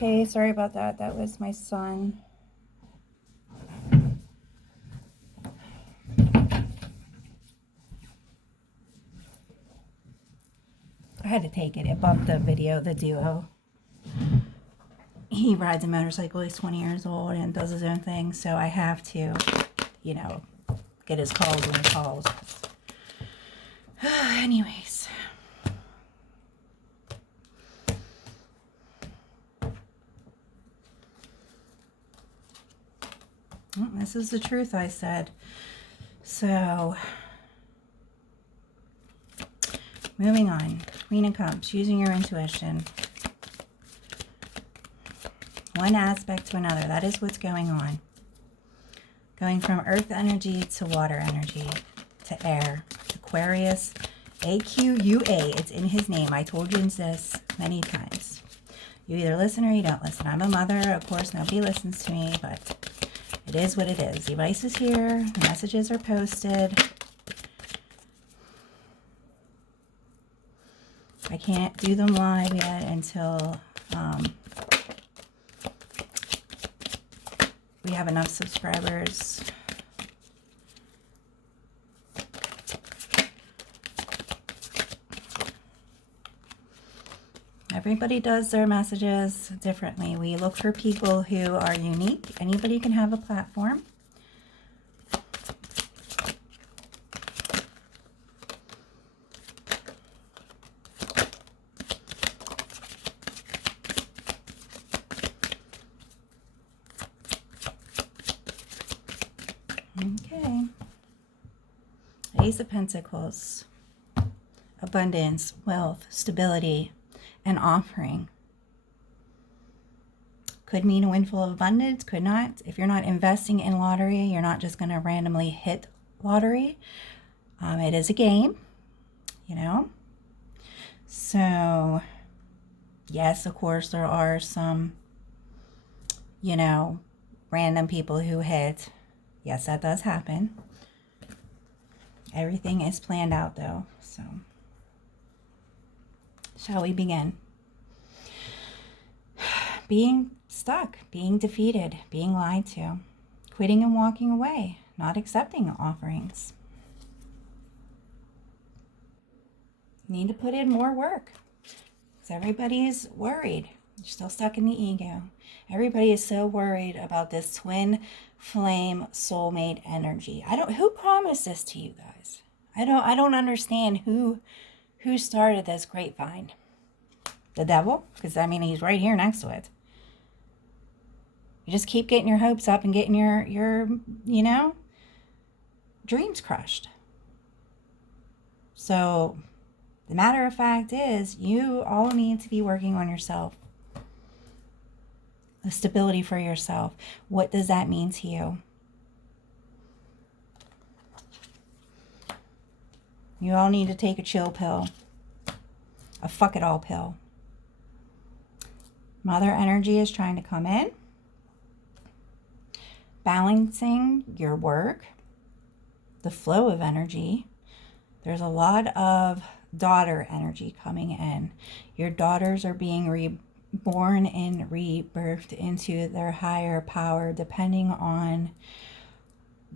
Okay, sorry about that. That was my son. I had to take it. It bumped the video, the duo. He rides a motorcycle. He's 20 years old and does his own thing. So I have to, you know, get his calls when he calls. Anyways. Well, this is the truth, I said. So, moving on. Queen of Cups, using your intuition. One aspect to another. That is what's going on. Going from earth energy to water energy to air. Aquarius, AQUA. It's in his name. I told you this many times. You either listen or you don't listen. I'm a mother. Of course, nobody listens to me, but it is what it is. The advice is here. The messages are posted. I can't do them live yet until we have enough subscribers. Everybody does their messages differently. We look for people who are unique. Anybody can have a platform. Okay. Ace of Pentacles. Abundance, wealth, stability, and offering. Could mean a windfall of abundance, could not. If you're not investing in lottery, you're not just going to randomly hit lottery. It is a game, you know. So, yes, of course, there are some, you know, random people who hit. Yes, that does happen. Everything is planned out, though, so. Shall we begin? Being stuck, being defeated, being lied to, quitting and walking away, not accepting offerings. Need to put in more work because everybody's worried. You're still stuck in the ego. Everybody is so worried about this twin flame soulmate energy. Who promised this to you guys? I don't understand who started this grapevine. The devil? Because I mean, he's right here next to it. You just keep getting your hopes up and getting your you know, dreams crushed. So the matter of fact is, you all need to be working on yourself. The stability for yourself. What does that mean to you? You all need to take a chill pill. A fuck it all pill. Mother energy is trying to come in. Balancing your work. The flow of energy. There's a lot of daughter energy coming in. Your daughters are being reborn and rebirthed into their higher power depending on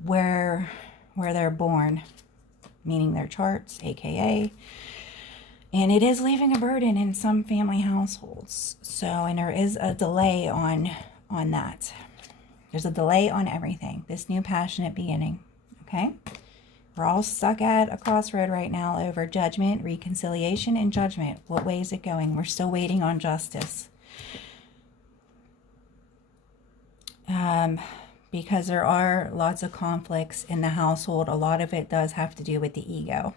where they're born, meaning their charts, aka. And it is leaving a burden in some family households. So, and there is a delay on that. There's a delay on everything. This new passionate beginning, okay? We're all stuck at a crossroad right now over judgment, reconciliation, and judgment. What way is it going? We're still waiting on justice. Because there are lots of conflicts in the household. A lot of it does have to do with the ego.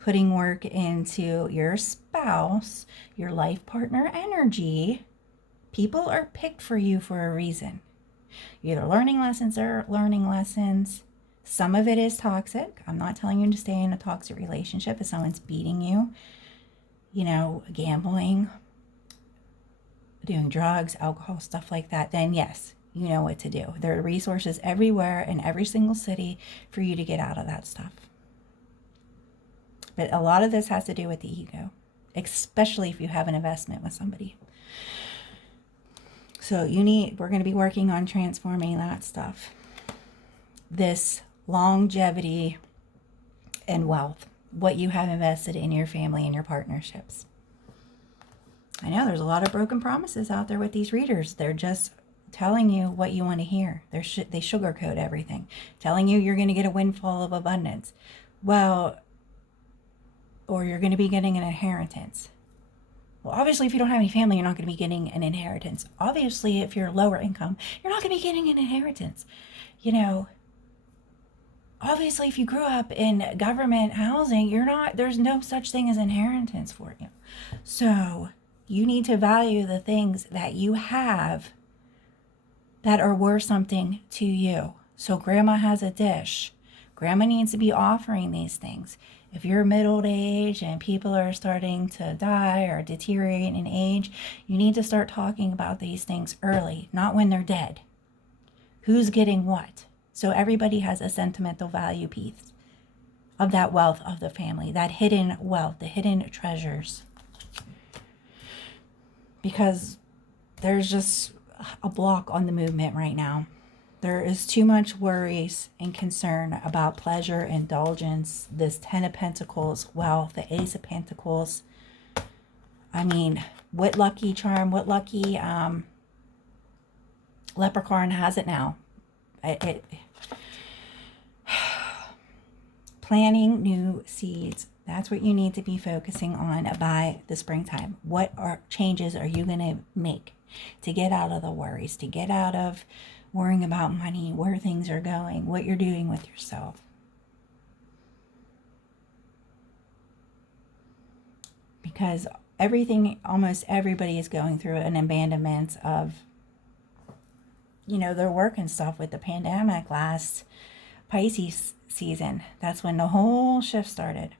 Putting work into your spouse, your life partner energy. People are picked for you for a reason. You're either learning lessons or learning lessons. Some of it is toxic. I'm not telling you to stay in a toxic relationship if someone's beating you, you know, gambling, doing drugs, alcohol, stuff like that. Then yes, you know what to do. There are resources everywhere in every single city for you to get out of that stuff. But a lot of this has to do with the ego, especially if you have an investment with somebody. So we're going to be working on transforming that stuff. This longevity and wealth, what you have invested in your family and your partnerships. I know there's a lot of broken promises out there with these readers. They're just telling you what you want to hear. They sugarcoat everything, telling you you're going to get a windfall of abundance. Well, or you're going to be getting an inheritance. Well, obviously, if you don't have any family, you're not going to be getting an inheritance. Obviously, if you're lower income, you're not going to be getting an inheritance. You know, obviously, if you grew up in government housing, there's no such thing as inheritance for you. So you need to value the things that you have that are worth something to you. So grandma has a dish. Grandma needs to be offering these things. If you're middle age and people are starting to die or deteriorate in age, you need to start talking about these things early, not when they're dead. Who's getting what? So everybody has a sentimental value piece of that wealth of the family, that hidden wealth, the hidden treasures. Because there's just a block on the movement right now. There is too much worries and concern about pleasure, indulgence, this 10 of Pentacles, wealth, the Ace of Pentacles. I mean, what lucky charm, what lucky leprechaun has it now? Planting new seeds. That's what you need to be focusing on by the springtime. What changes are you going to make to get out of the worries, to get out of worrying about money, where things are going, what you're doing with yourself? Because almost everybody is going through an abandonment of, their work and stuff with the pandemic last Pisces season. That's when the whole shift started.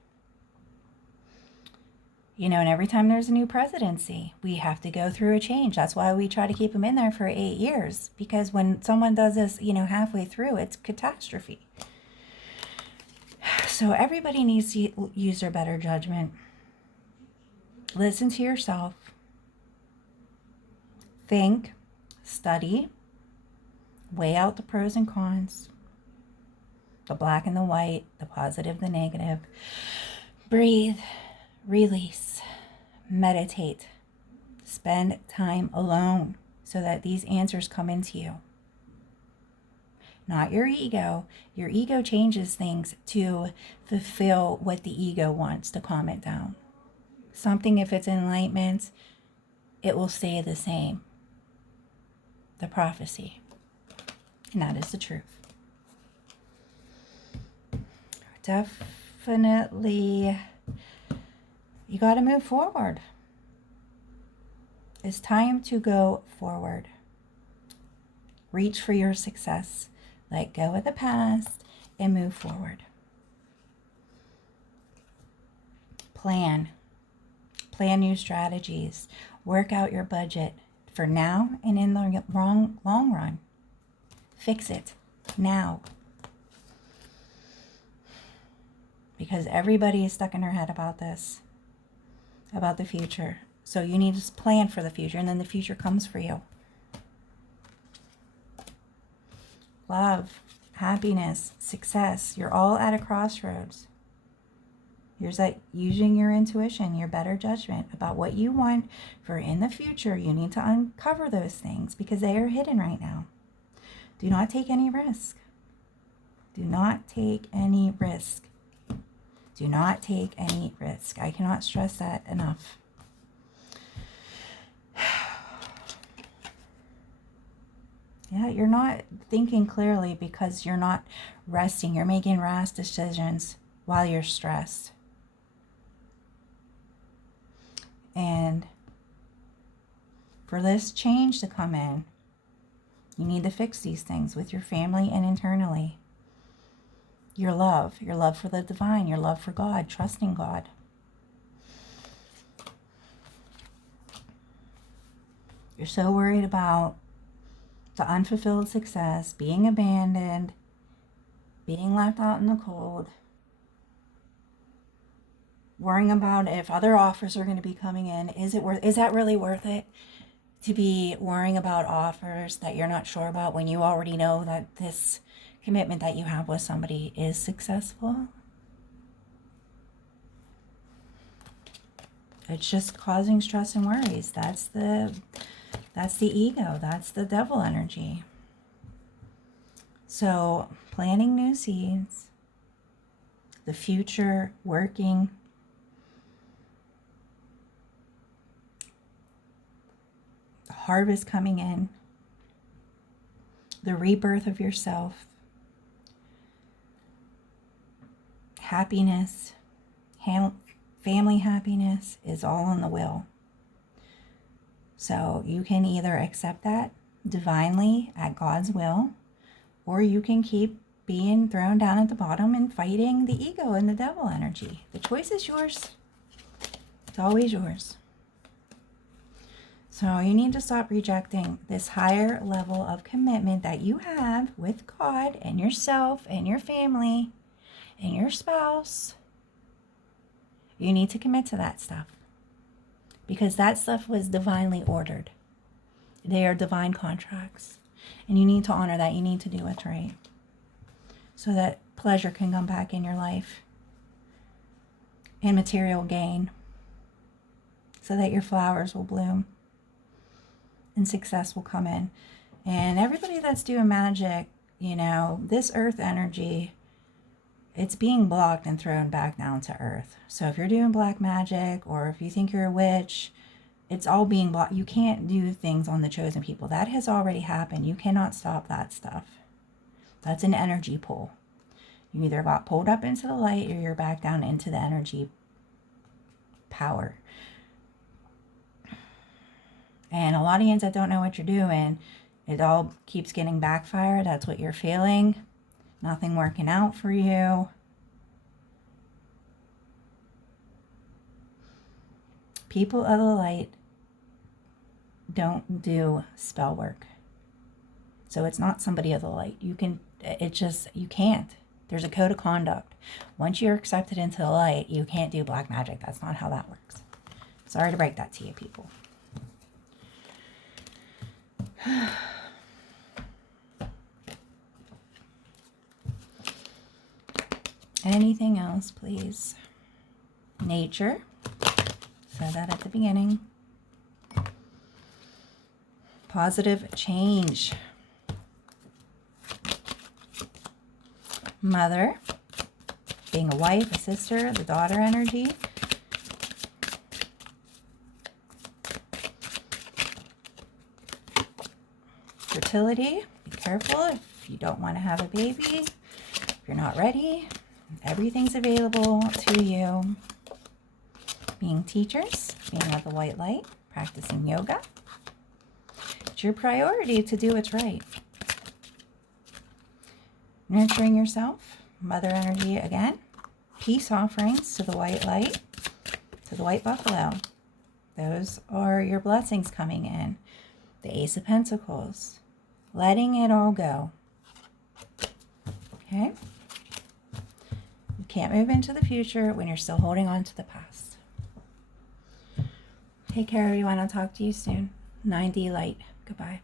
And every time there's a new presidency, we have to go through a change. That's why we try to keep them in there for 8 years. Because when someone does this, halfway through, it's catastrophe. So everybody needs to use their better judgment. Listen to yourself. Think, study, weigh out the pros and cons, the black and the white, the positive, the negative. Breathe. Release, meditate, spend time alone so that these answers come into you. Not your ego. Your ego changes things to fulfill what the ego wants to calm it down. Something, if it's enlightenment, it will stay the same. The prophecy. And that is the truth. Definitely. You got to move forward. It's time to go forward. Reach for your success. Let go of the past and move forward. Plan. Plan new strategies. Work out your budget for now and in the long run. Fix it now. Because everybody is stuck in their head about this. About the future. So you need to plan for the future, and then the future comes for you. Love, happiness, success. You're all at a crossroads. Here's that using your intuition, your better judgment about what you want for in the future. You need to uncover those things because they are hidden right now. Do not take any risk. Do not take any risk. Do not take any risk. I cannot stress that enough. Yeah, you're not thinking clearly because you're not resting. You're making rash decisions while you're stressed. And for this change to come in, you need to fix these things with your family and internally. Your love for the divine, your love for God, trusting God. You're so worried about the unfulfilled success, being abandoned, being left out in the cold, worrying about if other offers are going to be coming in. Is that really worth it to be worrying about offers that you're not sure about when you already know that this commitment that you have with somebody is successful. It's just causing stress and worries. That's the ego. That's the devil energy. So planting new seeds, the future working, the harvest coming in, the rebirth of yourself, happiness, family happiness is all in the will. So you can either accept that divinely at God's will, or you can keep being thrown down at the bottom and fighting the ego and the devil energy. The choice is yours. It's always yours. So you need to stop rejecting this higher level of commitment that you have with God and yourself and your family and your spouse. You need to commit to that stuff, because that stuff was divinely ordered. They are divine contracts, and you need to honor that. You need to do what's right so that pleasure can come back in your life and material gain, so that your flowers will bloom and success will come in. And everybody that's doing magic, this earth energy, it's being blocked and thrown back down to earth. So if you're doing black magic, or if you think you're a witch, it's all being blocked. You can't do things on the chosen people. That has already happened. You cannot stop that stuff. That's an energy pull. You either got pulled up into the light, or you're back down into the energy power. And Eladians that don't know what you're doing, it all keeps getting backfired. That's what you're feeling. Nothing working out for you. People of the light don't do spell work. So it's not somebody of the light. You can't. There's a code of conduct. Once you're accepted into the light, you can't do black magic. That's not how that works. Sorry to break that to you, people. Anything else, please? Nature. Said that at the beginning. Positive change. Mother. Being a wife, a sister, the daughter energy. Fertility. Be careful if you don't want to have a baby. If you're not ready. Everything's available to you. Being teachers, being of the white light, practicing yoga. It's your priority to do what's right. Nurturing yourself, mother energy again. Peace offerings to the white light, to the white buffalo. Those are your blessings coming in. The Ace of Pentacles. Letting it all go. Okay? You can't move into the future when you're still holding on to the past. Take care, everyone. I'll talk to you soon. 9D Light. Goodbye.